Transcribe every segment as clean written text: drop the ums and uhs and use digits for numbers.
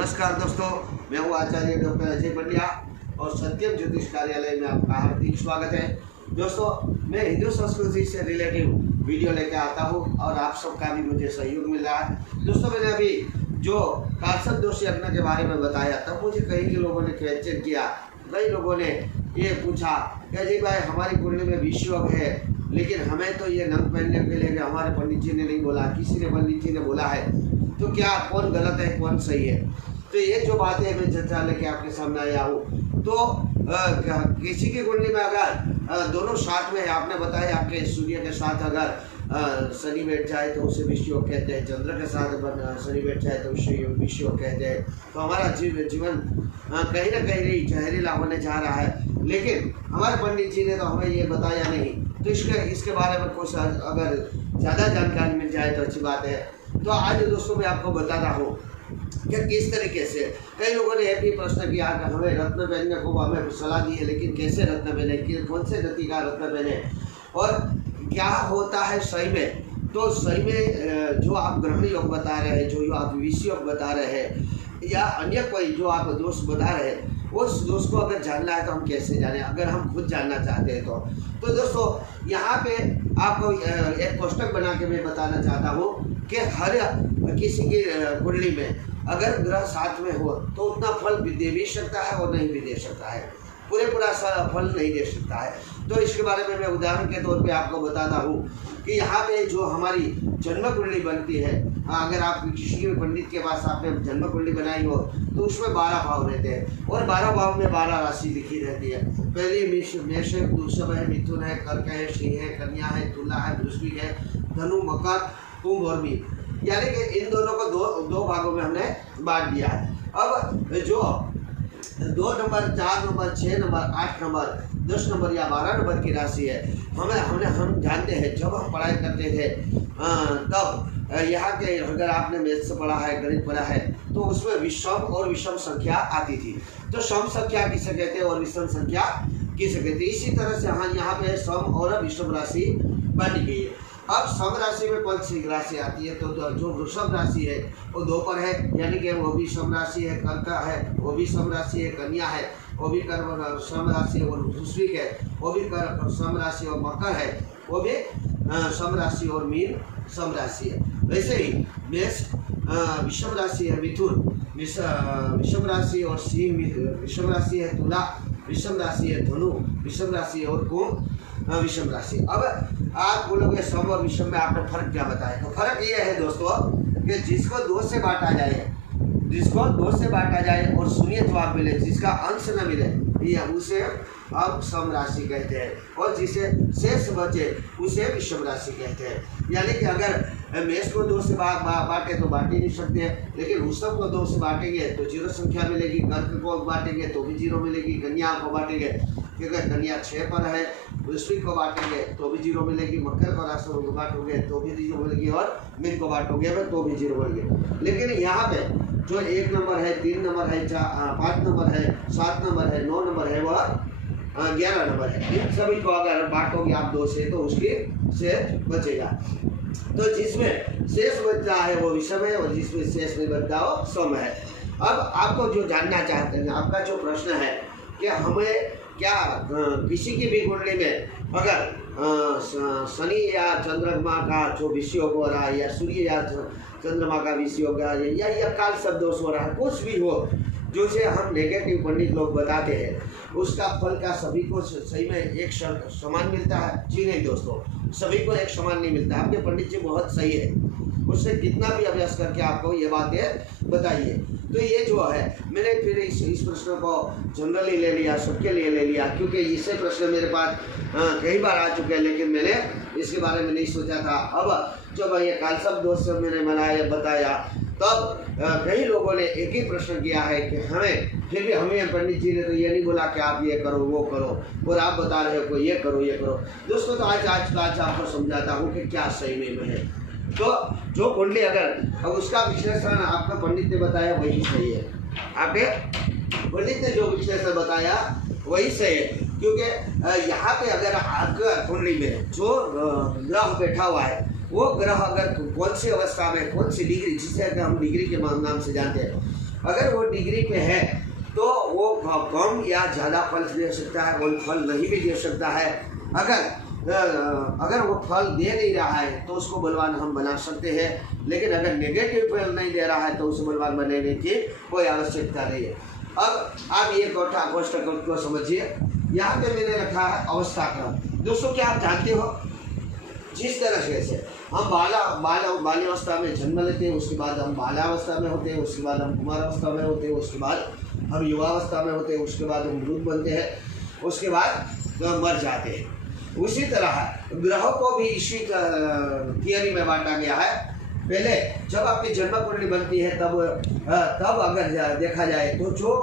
नमस्कार दोस्तों, मैं हूँ आचार्य डॉक्टर अजय पंड्या और सत्यम ज्योतिष कार्यालय में आपका हार्दिक स्वागत है। दोस्तों, मैं हिंदू संस्कृति से रिलेटिव वीडियो लेकर आता हूँ और आप सबका भी मुझे सहयोग मिल रहा है। दोस्तों, मैंने अभी जो कालसर्प दोष यज्ञ के बारे में बताया तब मुझे कई लोगों ने क्वेश्चन किया, कई लोगों ने ये पूछा कि अजय भाई हमारी कुंडली में विषयोग है, लेकिन हमें तो ये नंग पहनने के लिए हमारे पंडित जी ने नहीं बोला, किसी ने पंडित जी ने बोला है, तो क्या कौन गलत है कौन सही है। तो ये जो बातें मैं चर्चा लेके आपके सामने आया हूँ। तो किसी की कुंडली में अगर दोनों साथ में है, आपने बताया आपके सूर्य के साथ अगर शनि बैठ जाए तो उसे विषयोग कहते हैं, चंद्र के साथ शनि बैठ जाए तो उसे विषयोग कहते हैं। तो हमारा जीवन कहीं ना कहीं जहरीला होने जा रहा है, लेकिन हमारे पंडित जी ने तो हमें ये बताया नहीं। तो इसके बारे में कुछ अगर ज़्यादा जानकारी मिल जाए तो अच्छी बात है। तो आज दोस्तों मैं आपको बताता हूँ कि किस तरीके से कई लोगों ने यह भी प्रश्न किया कि हमें रत्न पहनने को हमें सलाह दी है, लेकिन कैसे रत्न पहने, कौन से गति का रत्न पहने और क्या होता है सही में। तो सही में जो आप ग्रहण योग बता रहे हैं, जो आप विष योग बता रहे हैं या अन्य कोई जो आप दोष बता रहे हैं, उस दोष को अगर जानना है तो हम कैसे जानें, अगर हम खुद जानना चाहते हैं तो दोस्तों यहाँ पे आपको एक कोष्टक बना के मैं बताना चाहता हूँ कि हर किसी की कुंडली में अगर ग्रह साथ में हो तो उतना फल दे भी सकता है और नहीं भी दे सकता है, पूरा फल नहीं दे सकता है। तो इसके बारे में मैं उदाहरण के तौर पे आपको बताता हूँ कि यहाँ पे जो हमारी जन्म कुंडली बनती है, अगर आप किसी भी पंडित के पास आपने जन्म कुंडली बनाई हो तो उसमें 12 भाव रहते हैं और 12 भाव में 12 राशि लिखी रहती है। पहली मेष है, वृषभ है, मिथुन है, कर्क है, सिंह है, कन्या है, तुला है, वृश्चिक है, धनु, मकर, कुंभ और मीन, यानी कि इन दोनों को दो भागों में हमने बांट दिया है। अब जो 2 number, 4 number, 6 number, 8 number, 10 number या 12 नंबर की राशि है, हम जानते हैं जब हम पढ़ाई करते थे तब यहाँ के अगर आपने मैथ्स पढ़ा है, गणित पढ़ा है, तो उसमें विषम और विषम संख्या आती थी। तो सम संख्या किसे कहते हैं और विषम संख्या किसे कहते हैं। इसी तरह से यहाँ पे सम और विषम राशि बनी गई है। अब सम राशि में कौन सी राशि आती है, तो जो वृषभ राशि है वो 2 पर है, यानी कि वो भी सम राशि है, कर्क है वो भी सम राशि है, कन्या है वो भी सम राशि है, और वृश्चिक है वो भी सम राशि, और मकर है वो भी सम राशि, और मीन सम राशि है। वैसे ही मेष विषम राशि है, मिथुन विषम राशि और सिंह विषम राशि है, तुला विषम राशि है, धनु विषम राशि है और कुंभ विषम राशि। अब आप बोलोगे सम और विषम में आपने फर्क क्या बताया, तो फर्क ये है दोस्तों कि जिसको 2 से बांटा जाए और सुनिए जवाब मिले, जिसका अंश न मिले ये उसे अब सम राशि कहते हैं, और जिसे शेष बचे उसे विषम राशि कहते हैं। यानी कि अगर मेष को 2 से बांटे तो बांट ही नहीं सकते हैं, लेकिन वृषभ को 2 से बांटेंगे तो 0 संख्या मिलेगी, कर्क को बांटेंगे तो भी 0 मिलेगी, कन्या को बांटेंगे क्योंकि कन्या 6 पर है, वृश्चिक को बांटेंगे तो भी 0 मिलेगी, मकर को राशि को बांटोगे तो भी 0 मिलेगी, और मीन को बांटोगे तो भी 0 मिलेगी। लेकिन यहाँ पे जो 1 नंबर है, 3 नंबर है, 5 नंबर है, 7 नंबर है, 9 नंबर है, वह 11 नंबर है, इन सभी को अगर बांटोगे आप 2 से तो उसकी शेष बचेगा। तो जिसमें शेष बचता है वो विषम है और जिसमें शेष नहीं बचता वो सम है। अब आपको जो जानना चाहते हैं, आपका जो प्रश्न है कि हमें क्या किसी की भी कुंडली में अगर शनि या चंद्रमा का जो विषयोग हो रहा है, या सूर्य या चंद्रमा का विषयोग या कालसर्प दोष हो रहा है, कुछ भी हो जो से हम नेगेटिव पंडित लोग बताते हैं, उसका फल का सभी को सही में एक समान मिलता है? जी नहीं दोस्तों, सभी को एक समान नहीं मिलता। आपके पंडित जी बहुत सही है, उससे कितना भी अभ्यास करके आपको ये बातें बताइए। तो ये जो है मैंने फिर इस प्रश्न को जनरली ले लिया, सबके लिए ले लिया, क्योंकि इससे प्रश्न मेरे पास कई बार आ चुके हैं, लेकिन मैंने इसके बारे में नहीं सोचा था। अब जब ये कालसर्प दोष मैंने बताया तब कई लोगों ने एक ही प्रश्न किया है कि हमें पंडित जी ने तो ये नहीं बोला कि आप ये करो वो करो, और आप बता रहे हो ये करो ये करो। दोस्तों, तो आज आपको समझाता हूँ कि क्या सही में है। तो जो कुंडली अगर अब उसका विश्लेषण आपका पंडित ने बताया वही सही है, आपके पंडित ने जो विश्लेषण बताया वही सही है, क्योंकि यहाँ पे अगर आपका कुंडली में जो ग्रह बैठा हुआ है वो ग्रह अगर कौन सी अवस्था में, कौन सी डिग्री, जिसे हम डिग्री के नाम से जानते हैं, अगर वो डिग्री पे है तो वो कम या ज़्यादा फल दे सकता है, वो फल नहीं भी दे सकता है। अगर वो फल दे नहीं रहा है तो उसको बलवान हम बना सकते हैं, लेकिन अगर नेगेटिव फल नहीं दे रहा है तो उसे बलवान बनाने की कोई आवश्यकता नहीं है। अब आप ये कोष्ठ को समझिए। यहाँ पे मैंने रखा है अवस्था क्रम। दोस्तों क्या आप जानते हो, जिस तरह से हम बाल्यावस्था में जन्म लेते हैं, उसके बाद हम बाल्यावस्था में होते हैं, उसके बाद हम कुमारावस्था में होते हैं, उसके बाद हम युवावस्था में होते हैं, उसके बाद हम वृद्ध बनते हैं, उसके बाद मर जाते हैं। उसी तरह ग्रहों को भी इसी थियरी में बांटा गया है। पहले जब आपकी जन्म कुंडली बनती है तब अगर देखा जाए तो जो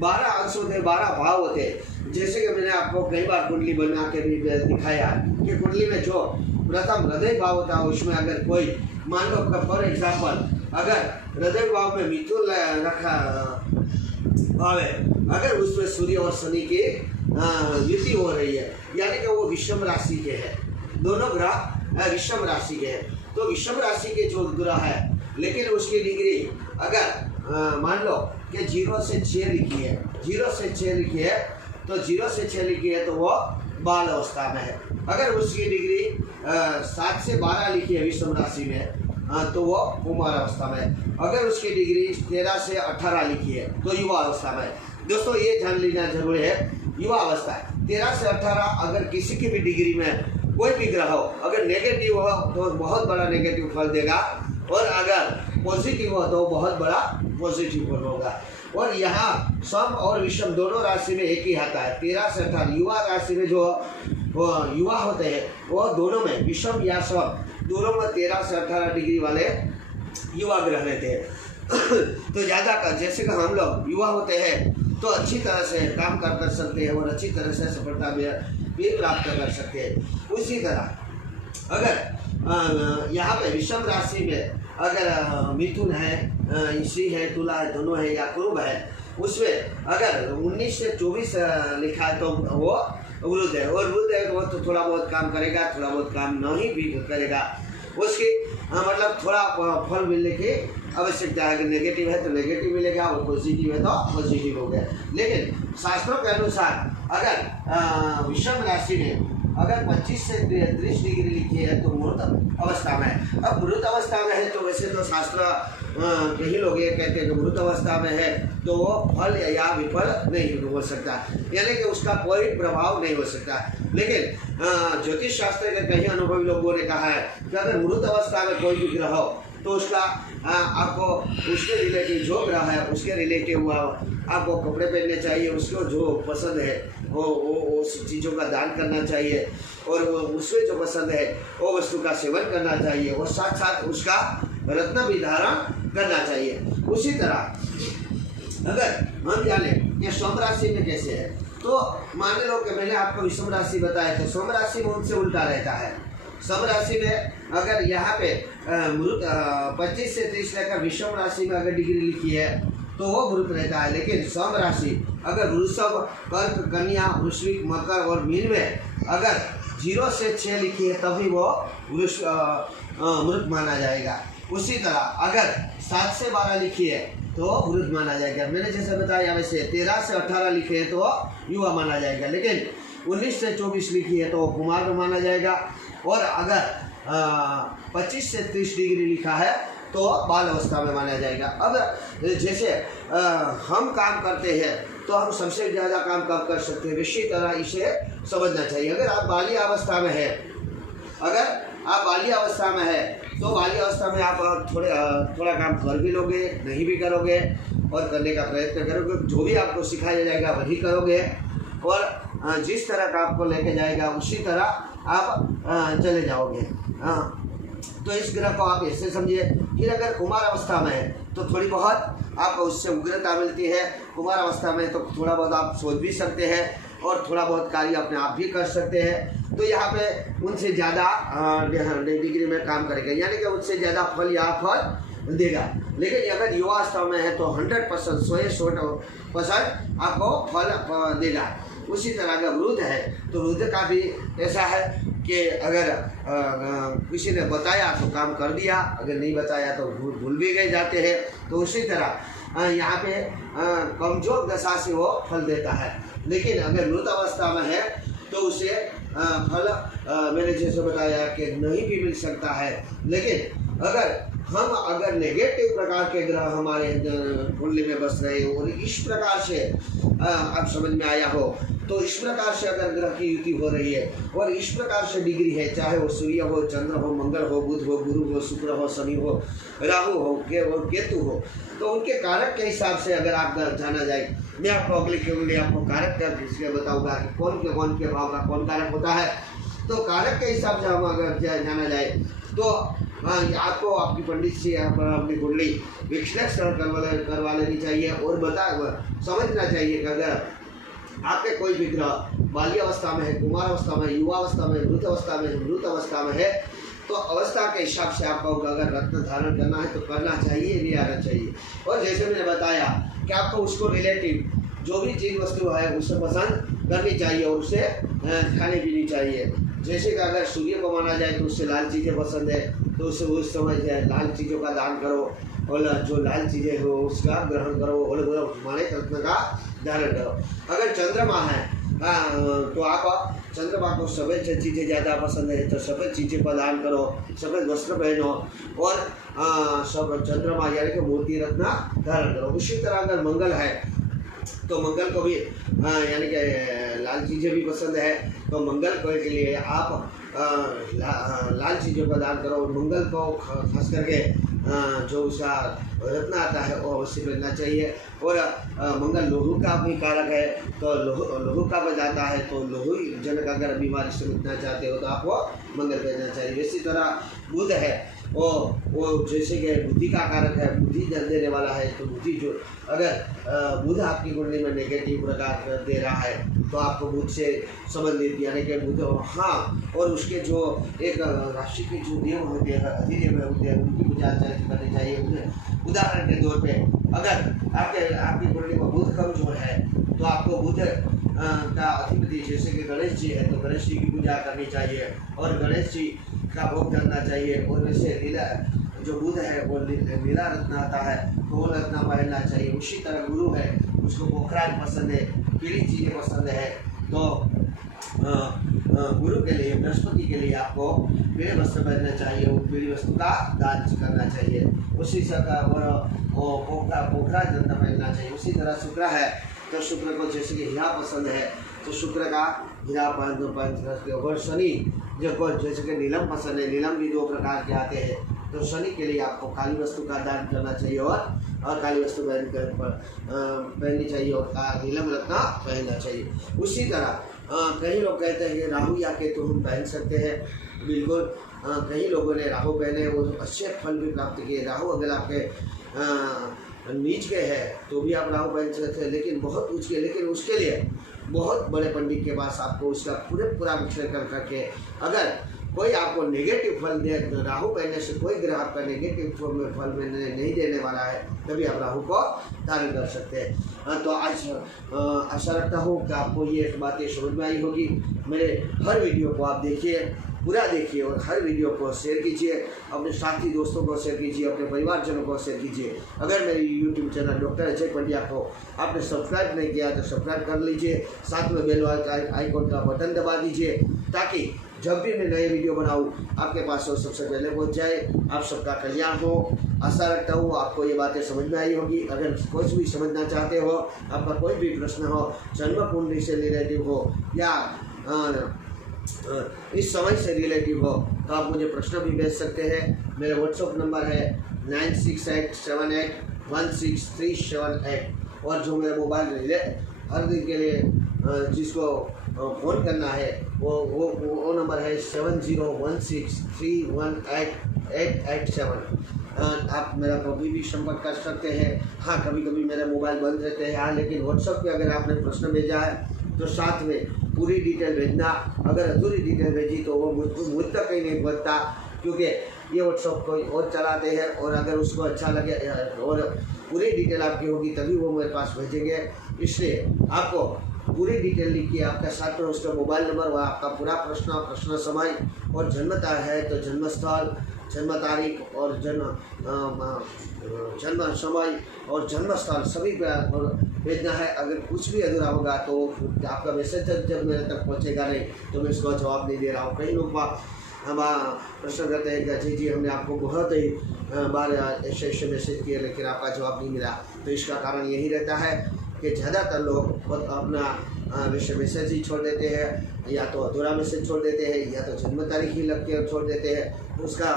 12 अंश होते हैं, 12 भाव होते हैं। जैसे कि मैंने आपको कई बार कुंडली बना के भी दिखाया कि कुंडली में जो प्रथम हृदय भाव होता है उसमें अगर कोई मान लो फॉर एग्जाम्पल अगर हृदय भाव में मिथुन रखा भाव है, अगर उसमें सूर्य और शनि की युति हो रही है, यानी कि वो विषम राशि के हैं, दोनों ग्रह विषम राशि के हैं, तो विषम राशि के जो ग्रह है लेकिन उसकी डिग्री अगर मान लो कि 0 से 6 लिखी है, 0 से 6 लिखी है, तो 0 से 6 लिखी है तो वो बाल अवस्था में है। अगर उसकी डिग्री 7 से 12 लिखी है विषम राशि में तो वो कुमार अवस्था में। अगर उसकी डिग्री 13 से 18 लिखी है तो युवा अवस्था में। दोस्तों ये जान लेना जरूरी है, युवा अवस्था 13 से 18 अगर किसी की भी डिग्री में कोई भी ग्रह हो अगर नेगेटिव हो तो बहुत बड़ा नेगेटिव फल देगा, और अगर पॉजिटिव हो तो बहुत बड़ा पॉजिटिव फल होगा। और यहाँ सम और विषम दोनों राशि में एक ही आता है। 13 से 18 युवा राशि में जो युवा होते हैं वो दोनों में विषम या सम दोनों में 13 से 18 डिग्री वाले युवा ग्रह रहते हैं। तो ज़्यादा कर जैसे कि हम लोग युवा होते हैं तो अच्छी तरह से काम कर सकते हैं और अच्छी तरह से सफलता भी प्राप्त कर सकते हैं। उसी तरह अगर यहाँ पे विषम राशि में अगर मिथुन है, इसी है, तुला है, धनु है या कुंभ है, उसमें अगर 19 से 24 लिखा है तो वो वृद्ध है, और वृद्ध है तो वो तो थोड़ा बहुत काम करेगा, थोड़ा बहुत काम नहीं भी करेगा। उसकी मतलब थोड़ा फल मिलने की आवश्यकता है। अगर नेगेटिव है तो नेगेटिव मिलेगा और पॉजिटिव है तो पॉजिटिव हो गया। लेकिन शास्त्रों के अनुसार अगर विषम राशि में अगर 25 से 30 डिग्री लिखी है तो मृत अवस्था में है। अब मृत अवस्था में है तो वैसे तो शास्त्र कई लोग ये कहते हैं कि मृत अवस्था में है तो वो फल या विफल नहीं हो सकता, यानी कि उसका कोई प्रभाव नहीं हो सकता। लेकिन ज्योतिष शास्त्र के कई अनुभवी लोगों ने कहा है कि अगर मृत अवस्था में कोई भी ग्रह हो तो उसका आपको उसके रिलेटिव जो ग्रह है उसके रिलेटिव आपको कपड़े पहनने चाहिए, उसको जो पसंद है वो उस चीज़ों का दान करना चाहिए, और वो उसमें जो पसंद है वो वस्तु का सेवन करना चाहिए, और साथ साथ उसका रत्न भी धारण करना चाहिए। उसी तरह अगर हम जाने कि सोम राशि में कैसे है तो मान लो कि मैंने आपको विषम राशि बताया तो सोम राशि में उनसे उल्टा रहता है। सोम राशि में अगर यहाँ पे मृत 25 से 30 लेकर विषम राशि में अगर डिग्री लिखी है तो वो मृत रहता है। लेकिन सोम राशि अगर वृषभ, कर्क, कन्या, वृश्चिक, मकर और मीन में अगर 0 से 6 लिखी है तभी वो मृत माना जाएगा। उसी तरह अगर 7 से 12 लिखी है तो मृत माना जाएगा। मैंने जैसे बताया वैसे 13 से 18 लिखे है तो युवा माना जाएगा, लेकिन 19 से 24 लिखी है तो कुमार माना जाएगा, और अगर 25 से 30 डिग्री लिखा है तो बाल अवस्था में माना जाएगा। अब जैसे हम काम करते हैं तो हम सबसे ज़्यादा काम कब कर सकते हैं, इसी तरह इसे समझना चाहिए। अगर आप बाल्य अवस्था में है, अगर आप बाल्य अवस्था में है तो बाल्य अवस्था में आप थोड़ा काम कर भी लोगे, नहीं भी करोगे, और करने का प्रयत्न करोगे। जो भी आपको सिखाया जाएगा वही करोगे, और जिस तरह का आपको लेके जाएगा उसी तरह आप चले जाओगे। तो इस ग्रह को आप ऐसे समझिए। फिर अगर कुमार अवस्था में है तो थोड़ी बहुत आपको उससे उग्रता मिलती है। कुमार अवस्था में तो थोड़ा बहुत आप सोच भी सकते हैं और थोड़ा बहुत कार्य अपने आप भी कर सकते हैं। तो यहाँ पे उनसे ज़्यादा डिग्री में काम करेगा, यानी कि उनसे ज़्यादा फल या फल देगा। लेकिन अगर युवा अवस्था में है तो 100% 100% आपको फल देगा। उसी तरह अगर वृद्ध है तो वृद्ध का भी ऐसा है कि अगर किसी ने बताया तो काम कर दिया, अगर नहीं बताया तो भूल भी गए जाते हैं। तो उसी तरह यहाँ पे कमजोर दशा से वो फल देता है। लेकिन अगर मृत अवस्था में है तो उसे फल मैंने जैसे बताया कि नहीं भी मिल सकता है। लेकिन अगर नेगेटिव प्रकार के ग्रह हमारे कुंडली में बस रहे और इस प्रकार से आप समझ में आया हो, तो इस प्रकार से अगर ग्रह की युति हो रही है और इस प्रकार से डिग्री है, चाहे वो सूर्य हो, चंद्र हो, मंगल हो, बुध हो, गुरु हो, शुक्र हो, शनि हो, राहु हो, केतु हो, तो उनके कारक के हिसाब से अगर आप जाना जाए, मैं आपको अगली कुंडली आपको कारक का इसलिए बताऊंगा कि कौन के भाव का कौन कारक होता है। तो कारक के हिसाब से हम अगर जाना जाए तो आपको आपकी पंडित से यहाँ पर अपनी कुंडली विश्लेषण करवा लेनी चाहिए और समझना चाहिए कि अगर आपके कोई भी ग्रह बाल्यावस्था में है, कुमार अवस्था में, युवा अवस्था में, मृत अवस्था में, मृत अवस्था में है, तो अवस्था के हिसाब से आपको अगर रत्न धारण करना है तो करना चाहिए, नहीं आना चाहिए। और जैसे मैंने बताया कि आपको उसको रिलेटिव जो भी चीज़ वस्तु है उसे पसंद करनी चाहिए और उसे खाने पीनी चाहिए। जैसे कि अगर सूर्य को माना जाए तो उससे लाल चीज़ें पसंद है तो उसे उस समय लाल चीज़ों का दान करो और जो लाल चीज़ें हो उसका ग्रहण करो और माने रत्न का धारण करो। अगर चंद्रमा है तो आप चंद्रमा को सफ़ेद चीज़ें ज़्यादा पसंद है तो सफ़ेद चीज़ें प्रदान करो, सफ़ेद वस्त्र पहनो और सब चंद्रमा यानी कि मोती रत्न धारण करो। उसी तरह अगर मंगल है तो मंगल को भी यानी कि लाल चीज़ें भी पसंद है तो मंगल को के लिए आप लाल चीज़ों का दान करो। मंगल को खास करके जो उसका रत्न आता है वो अवश्य पहनना चाहिए। और मंगल लोहू का भी कारक है तो लोहू का बन जाता है तो लोहू जनक अगर बीमारी से बचना चाहते हो तो आपको मंगल पहनना चाहिए। इसी तरह बुध है वो जैसे कि बुद्धि का कारक है, बुद्धि देने वाला है तो बुद्धि जो अगर बुध आपकी कुंडली में नेगेटिव प्रकार दे रहा है तो आपको बुध से संबंधित यानी कि बुध और उसके जो एक राशि के जो देव होते हैं अधिदेव होते हैं उनकी पूजा अर्चना करनी चाहिए। उन्हें उदाहरण के तौर पे अगर आपकी कुंडली में बुध कमजोर है तो आपको बुध का अधिपति जैसे कि गणेश जी है तो गणेश जी की पूजा करनी चाहिए और गणेश जी का भोग करना चाहिए। और वैसे लीला जो बुध है वो नीला रत्न आता है तो वो रत्न पहनना चाहिए। उसी तरह गुरु है उसको पोखराज पसंद है, पीली चीज़ें पसंद है तो गुरु के लिए बृहस्पति के लिए आपको पीले वस्त्र पहनना चाहिए और पीली वस्तु का दान करना चाहिए। उसी तरह पोखराज रत्न पहनना चाहिए। उसी तरह शुक्र है तो शुक्र को जैसे कि हीरा पसंद है तो शुक्र का हीरा पहन सकते हो। और शनि जो जैसे कि नीलम पसंद है, नीलम भी 2 प्रकार के आते हैं तो शनि के लिए आपको काली वस्तु का दान करना चाहिए और काली वस्तु पहननी चाहिए और नीलम रत्न पहनना चाहिए। उसी तरह कई लोग कहते हैं कि राहु या केतु हम पहन सकते हैं, बिल्कुल कई लोगों ने राहु पहने वो अच्छे फल भी प्राप्त किए। राहु अगर आपके नीच के है तो भी आप राहु पहन सकते हैं, लेकिन बहुत ऊँच के, लेकिन उसके लिए बहुत बड़े पंडित के पास आपको उसका पूरा मिश्रण कर करके अगर कोई आपको नेगेटिव फल दे, राहु पहनने से कोई ग्रह आपका नेगेटिव फल में नहीं देने वाला है तभी आप राहु को धारण कर सकते हैं। तो आज आशा रखता हूँ कि आपको ये बातें समझ में आई होगी। मेरे हर वीडियो को आप देखिए, पूरा देखिए और हर वीडियो को शेयर कीजिए, अपने साथी दोस्तों को शेयर कीजिए, अपने परिवारजनों को शेयर कीजिए। अगर मेरे YouTube channel doctor Ajay Pandya को आपने सब्सक्राइब नहीं किया तो सब्सक्राइब कर लीजिए, साथ में बेल आइकॉन का बटन दबा दीजिए ताकि जब भी मैं नए वीडियो बनाऊं आपके पास वो सबसे पहले पहुंच जाए। आप सबका कल्याण हो। आशा रखता हूँ आपको ये बातें समझ में आई होगी। अगर कुछ भी समझना चाहते हो, आपका कोई भी प्रश्न हो, जन्म कुंडली से रिलेटिव हो या इस समय से रिलेटिव हो तो आप मुझे प्रश्न भी भेज सकते हैं। मेरा व्हाट्सअप नंबर है 9687816378 और जो मेरा मोबाइल हर दिन के लिए जिसको फ़ोन करना है वो नंबर है 7016318887। आप मेरा कभी भी संपर्क कर सकते हैं। हाँ, कभी कभी मेरा मोबाइल बंद रहते हैं हाँ, लेकिन व्हाट्सएप पे अगर आपने प्रश्न भेजा है तो साथ में पूरी डिटेल भेजना। अगर अधूरी डिटेल भेजी तो वो मुझ तक कहीं नहीं पहुँचता, क्योंकि ये व्हाट्सएप कोई और चलाते हैं और अगर उसको अच्छा लगे और पूरी डिटेल आपकी होगी तभी वो मेरे पास भेजेंगे। इसलिए आपको पूरी डिटेल लिखिए, आपका साथ में उसका मोबाइल नंबर व आपका पूरा प्रश्न समय और जन्मता है तो जन्मस्थल, जन्म तारीख और जन्म समय और जन्म स्थान सभी भेजना है। अगर कुछ भी अधूरा होगा तो आपका मैसेज जब मेरे तक पहुंचेगा नहीं तो मैं इसका जवाब नहीं दे रहा हूँ। कई लोग हम प्रश्न करते हैं कि जी हमने आपको बहुत ही बार ऐसे मैसेज किए लेकिन आपका जवाब नहीं मिला। तो इसका कारण यही रहता है कि ज़्यादातर लोग अपना मैसेज ही छोड़ देते हैं, या तो अधूरा मैसेज छोड़ देते हैं या तो जन्म तारीख ही लग के छोड़ देते हैं। उसका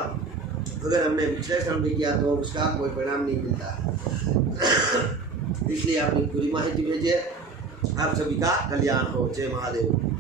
अगर हमने विश्लेषण भी किया तो उसका कोई परिणाम नहीं मिलता। इसलिए आप पूरी माहिती भेजिए। आप सभी का कल्याण हो। जय महादेव।